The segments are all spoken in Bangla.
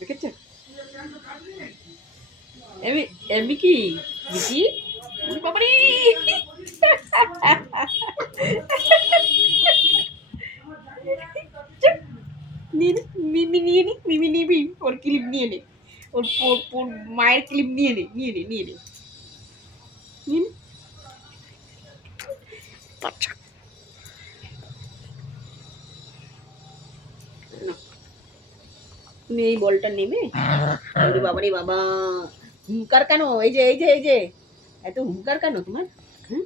দেখেছো? এমনি এমনি কি বিকি বাবারি নিয়ে নে, মিমি নিয়ে নি, মিমি নিবি, ওর ক্লিপ নিয়ে নে, ওর ওর মায়ের ক্লিপ নিয়ে নে, নিয়ে নে, নিয়ে নে, নিয়ে নে। আচ্ছা না, তুমি এই বলটা নেবে? ওরে বাবা রে বাবা, হুঙ্কার কেন? এই যে এই যে এই যে এত হুঙ্কার কেন তোমার? হ্যাঁ,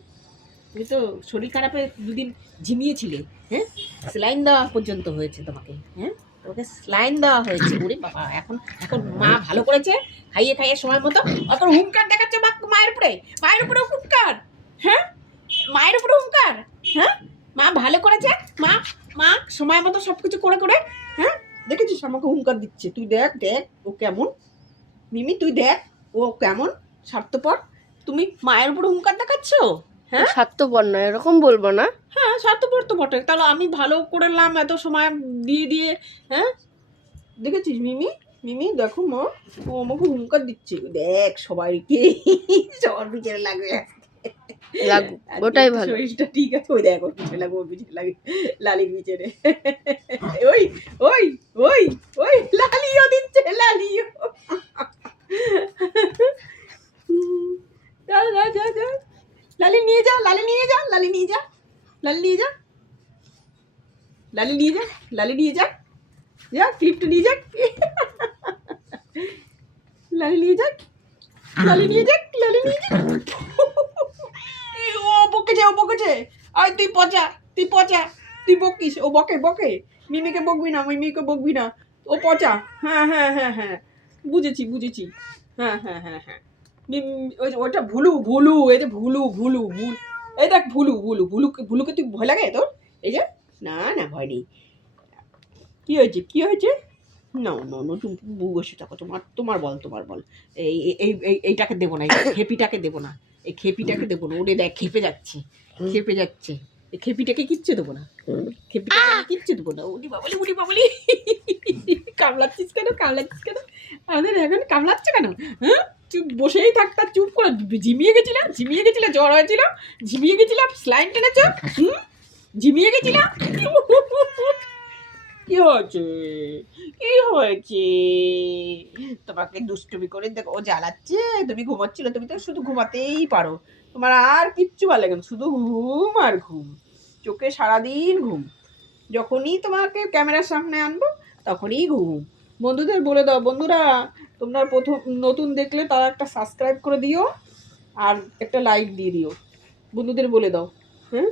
তুমি তো শরীর খারাপে দুদিন ঝিমিয়েছিলে। হ্যাঁ, স্যালাইন দেওয়া পর্যন্ত হয়েছে তোমাকে। হ্যাঁ, তোমাকে স্যালাইন দেওয়া হয়েছে। ওরে বাবা, এখন এখন মা ভালো করেছে, খাইয়ে খাইয়ে সময় মতো। অত হুঙ্কার দেখাচ্ছে মায়ের উপরে, মায়ের উপরে হুঙ্কার। হ্যাঁ, মায়ের উপরে হুঙ্কার। হ্যাঁ, মা ভালো করেছে, মা মা সময় মতো সবকিছু করে করে। হ্যাঁ, দেখেছিস আমাকে হুঙ্কার দিচ্ছে, তুই দেখ দেখ ও কেমন। মিমি তুই দেখ ও কেমন স্বার্থপর। তুমি মায়ের উপরে হুঙ্কার দেখাচ্ছ? হ্যাঁ, স্বার্থপর না, এরকম বলবো না। হ্যাঁ স্বার্থপর তো বটে। তাহলে আমি ভালো করলাম এত সময় দিয়ে দিয়ে। হ্যাঁ, দেখেছিস মিমি? মিমি দেখো মা, ও আমাকে হুঙ্কার দিচ্ছে, দেখ সবাইকে সবার পিছনে লাগবে। লাগুক, আজকে ওটাই একটু ভালো। শরীরটা ঠিক আছে, ওই দেখ ওর পিছনে লাগবে, ওর পিছনে লাগে, লালির পিছনে। ওই ওই ওই ওই লালিও দিচ্ছে, লালিও। যা যা যা যা, লালি নিয়ে যা, লালি নিয়ে যা, লালি নিয়ে যা, লালি নিয়ে যা, লালি নিয়ে যা, লালি নিয়ে যা, যা ক্লিপটা নিয়ে যাক, লালি নিয়ে যাক, লালি নিয়ে যাক, লালি নিয়ে যাক। ও বকেছে, ও বকেছে। আয় তুই পচা, তুই পচা, তুই বকিস, ও বকে বকে। মিমিকে বকবি না, মিমিকে বকবি না, ও পচা। হ্যাঁ হ্যাঁ হ্যাঁ হ্যাঁ, বুঝেছি বুঝেছি। হ্যাঁ হ্যাঁ হ্যাঁ হ্যাঁ, ওই যে ওইটা ভুলু ভুলু, এই যে ভুলু ভুলু ভুল, এই দেখ ভুলু ভুলু ভুলুকে, ভুলুকে তুই ভয় লাগে তোর? এই যে না না, ভয় নেই। কি হয়েছে, কি হয়েছে? না না না, তুমি বসে থাকো, তোমার তোমার বল, তোমার বল। এই এইটাকে দেবো না, এই খেপিটাকে দেবো না, এই খেপিটাকে দেবো না। ওরে দেখ খেপে যাচ্ছে, খেপে যাচ্ছে। এই খেপিটাকে কিচ্ছু দেবো না, খেপিটাকে আমি কিচ্ছু দেবো না। উনি বাবলি, উনি বাবলি। কামলাচ্ছিস কেন, কামলাচ্ছিস কেন? আমাদের এখন কামলাচ্ছে কেন? হ্যাঁ, চুপ বসেই থাকতা, চুপ করে ঝিমিয়ে গেছিলাম, ঝিমিয়ে গেছিলাম, জ্বর হয়েছিল, ঝিমিয়ে গেছিলাম, স্লাইন টেনেছ। হুম, ঝিমিয়ে গেছিলাম। কি হয়েছে, কি হয়েছে? তোমাকে দুষ্টুমি করে দেখো, ও জ্বালাচ্ছে। তুমি ঘুমাচ্ছিল, তুমি তো শুধু ঘুমাতেই পারো, তোমার আর কিচ্ছু ভালো লাগে না, শুধু ঘুম আর ঘুম, চোখে সারাদিন ঘুম। যখনই তোমাকে ক্যামেরার সামনে আনবো তখনই ঘুম। বন্ধুদের বলে দাও, বন্ধুরা তোমরা প্রথম নতুন দেখলে তারা একটা সাবস্ক্রাইব করে দিও আর একটা লাইক দিয়ে দিও, বন্ধুদের বলে দাও। হ্যাঁ,